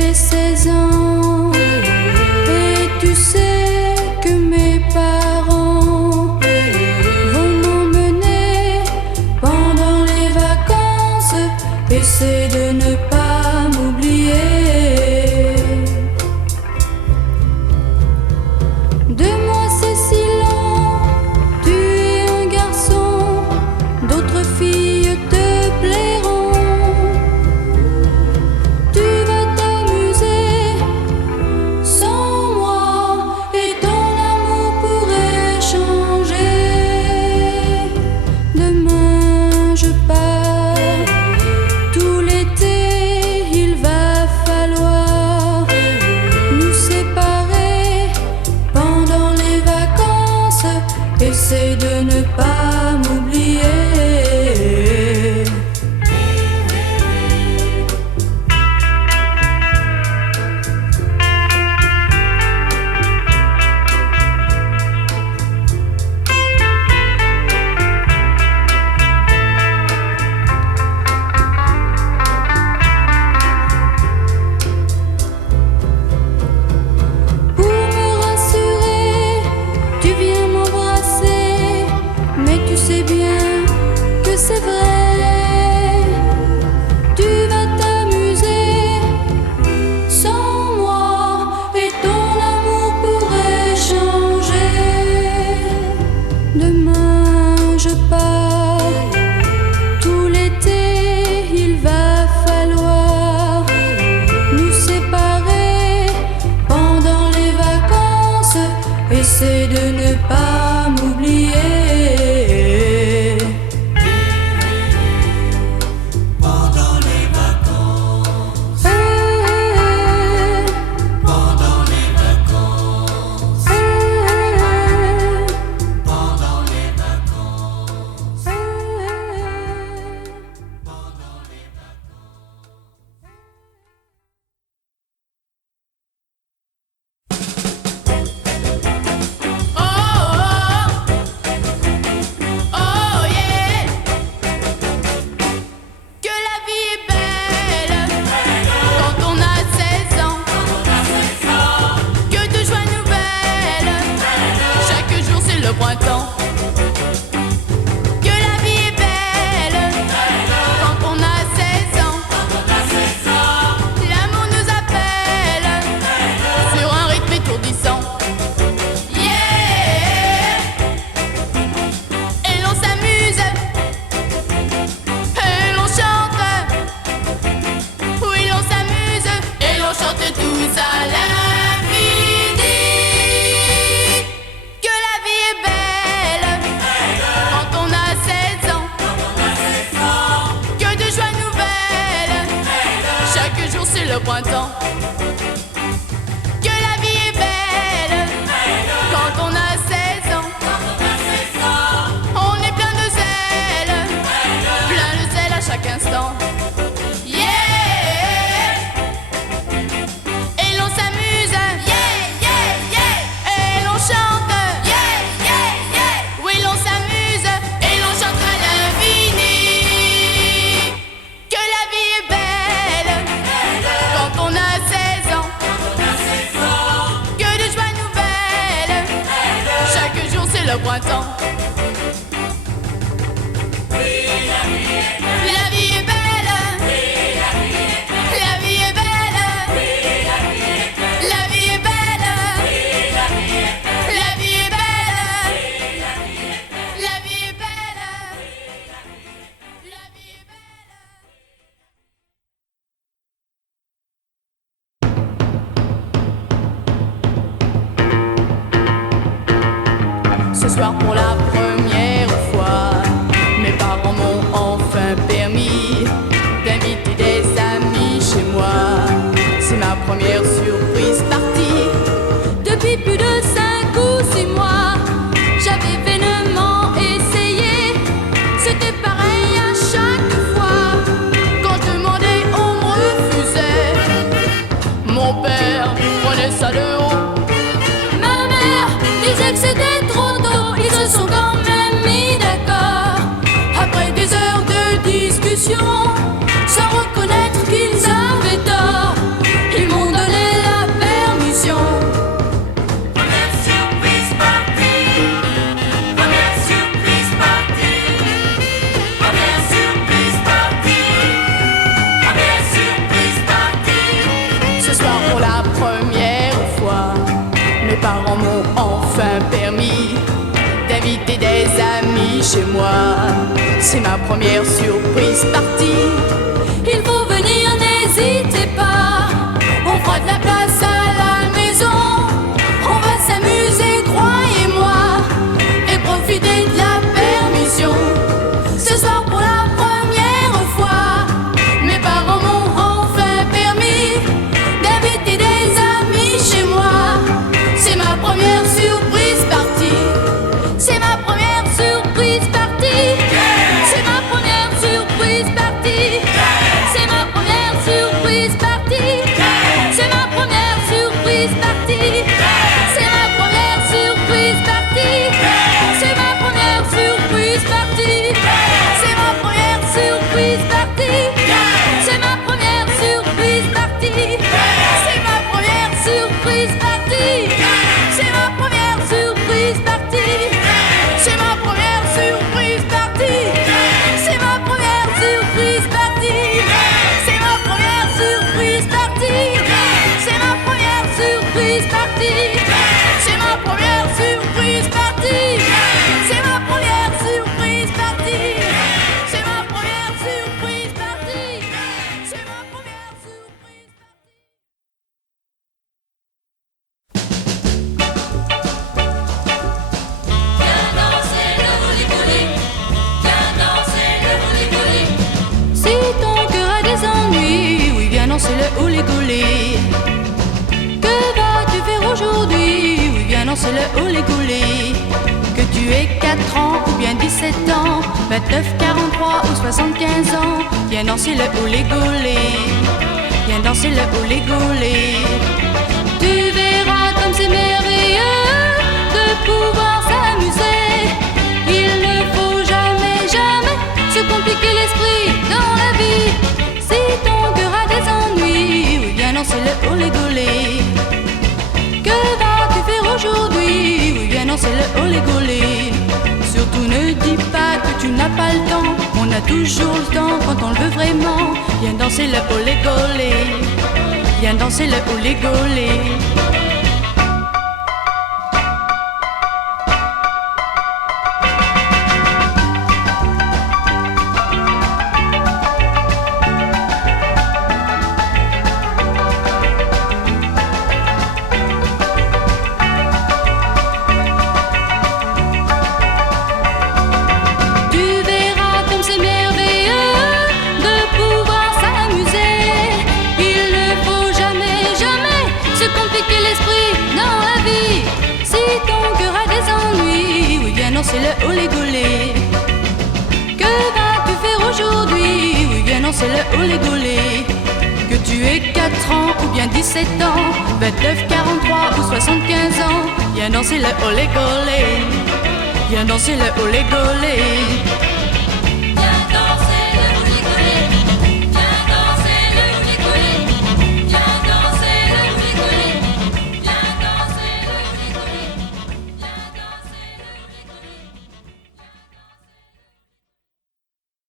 J'ai 16 ans et tu sais que mes parents vont m'emmener pendant les vacances. Essaie de ne pas m'oublier. De moi c'est si lent, tu es un garçon, d'autres filles te plairont. Tu vas t'amuser sans moi et ton amour pourrait changer. Demain je pars, tout l'été il va falloir nous séparer pendant les vacances. Essaie de ne pas m'oublier. Pour me rassurer, tu viens m'embrasser, mais tu sais bien que c'est vrai. Tu vas t'amuser sans moi et ton amour pourrait changer. Demain je pars, tout l'été il va falloir nous séparer pendant les vacances. Essaie de ne pas m'oublier. Pendant les vacances, Eh, pendant les vacances, eh, pendant les vacances, eh, pendant les Oh, oh, oh, yeah. Que la vie est belle quand on a 16 ans. Que de joie nouvelle, chaque jour c'est le printemps. Que la vie est belle quand on a 16 ans. L'amour nous appelle sur un rythme étourdissant. Yeah! Et l'on s'amuse, et l'on chante. Oui, l'on s'amuse, et l'on chante tous à l'infini. Que la vie est belle quand on a 16 ans. Que de joie nouvelle, chaque jour c'est le printemps. Que la vie est belle quand on a 16 ans. On est plein de zèle à chaque instant. Yeah! Et l'on s'amuse. Yeah, yeah, yeah. Et l'on chante. Yeah, yeah, yeah. Oui, l'on s'amuse et l'on chante à l'infini. Que la vie est belle quand on a 16 ans. Que de joie nouvelle, chaque jour c'est le printemps. La vie est belle. La vie est belle. La vie est belle. La vie est belle. La vie est belle. La vie est belle. Ce soir pour la première fois, mes parents m'ont enfin permis d'inviter des amis chez moi. C'est ma première surprise partie. Depuis plus de 5 ou 6 mois, j'avais vainement essayé. C'était pareil à chaque fois. Quand je demandais, on me refusait. Mon père prenait ça de haut. Ma mère disait que c'était trop tôt. Ils se sont quand même mis d'accord. Après des heures de discussion, sans reconnaître qu'ils avaient tort, ils m'ont la première fois. Mes parents m'ont enfin permis d'inviter des amis chez moi. C'est ma première surprise partie. Il faut venir, n'hésitez pas. On fera de la place à la maison. On va s'amuser, croyez-moi, et profiter de la permission. Ce soir pour la première fois, mes parents m'ont enfin permis d'inviter des amis chez moi. C'est ma première surprise partie. C'est ma première surprise partie. C'est ma première surprise partie. C'est ma première surprise partie. C'est ma première surprise partie. C'est ma première surprise partie. C'est ma première surprise partie. C'est ma première surprise partie. C'est ma première surprise partie. C'est ma première surprise partie. C'est ma première surprise partie. C'est ma première surprise partie. C'est ma première surprise partie. C'est ma première surprise partie. C'est ma première surprise partie. C'est ma première surprise partie. C'est ma première surprise partie. C'est ma première surprise partie. C'est ma première surprise Si ton cœur a des ennuis, oui, viens danser le houligouli. Que vas-tu faire aujourd'hui? Oui, viens danser le houligouli. Que tu aies 4 ans ou bien 17 ans, 29, 43 ou 75 ans, viens danser le houligouli. Viens danser le houligouli. Tu verras comme c'est merveilleux de pouvoir s'amuser. Il ne faut jamais, jamais se compliquer l'esprit dans la vie. Si ton cœur a des ennuis, oui, viens danser le houligouli. Que vas-tu faire aujourd'hui? Oui, viens danser le houligouli. Surtout ne dis pas que tu n'as pas le temps. On a toujours le temps quand on le veut vraiment. Viens danser le houligouli. Viens danser le houligouli. Tu verras comme c'est merveilleux de pouvoir s'amuser. Il ne faut jamais, jamais se compliquer l'esprit dans la vie. Si ton cœur a des ennuis, oui, viens danser le houligouli. Que vas-tu faire aujourd'hui? Oui, viens danser le houligouli. Que tu aies 4 ans ou bien 17 ans, 29, 43 ou 75 ans, viens danser le houligouli. Viens danser le houligouli.